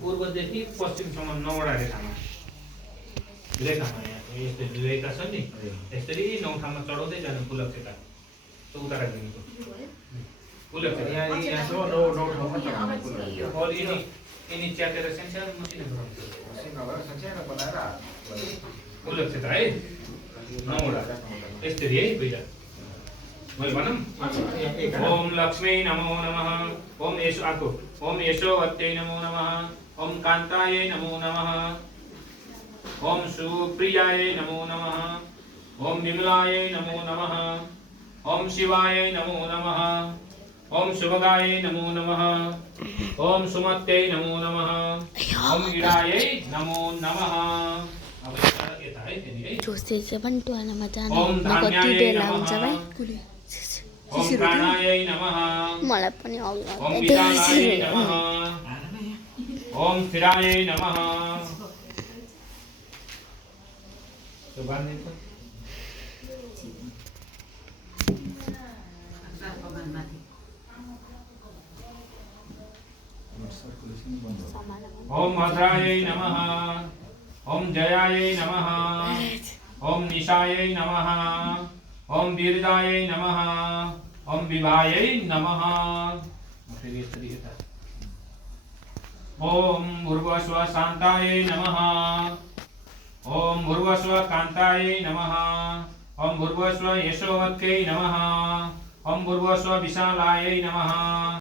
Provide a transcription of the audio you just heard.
पूर्वदेखि पश्चिमसम्म 9 वटा रेखामा यहाँ यस्तो रेखा छ नि यसरी 9 ठाउँमा चढाउँदै जानु पुलक्षेता उता राखिदिनुको पुलक्षेता यहाँ छ 9 ठाउँमा चढाउने पुलक्षेता और यिनी च्यातेर सानो मसिनो गराउँछ सानो बनाएर पुलक्षेता है 9 वटा यसरी है पहिला मैले भनौँ ओम लक्ष्मी नमो नमः ओम यशो आको ओम यशोवत्यै नमो नमः ओम कान्तायै नमो नमः ओम सुप्रियायै नमो नमः ओम विमलायै नमो नमः ओम शिवायै नमो नमः ओम शुभगायै नमो नमः ओम सुमत्यै नमो नमः ओम ईडायै नमो नमः अब यता है त्यनी है जोसे पनि टुवानामा जानु ओम कति धान्यायै बेला हुन्छ नमः भाइ ओम प्राणायै नमः मलाई पनि ओम अघि विशालायै नमः ओम स्थिरायै नमः तो बांधने को ओम भद्रायै नमः ओम जयायै नमः ओम निशायै नमः ओम वीरदायै नमः ओम विभायै नमः ओम भूर्भुवस्व शान्तायै नमः ओम भूर्भुवस्व कान्तायै नमः ओम भूर्भुवस्व यशोवत्यै नमः ओम भूर्भुवस्व विशालायै नमः।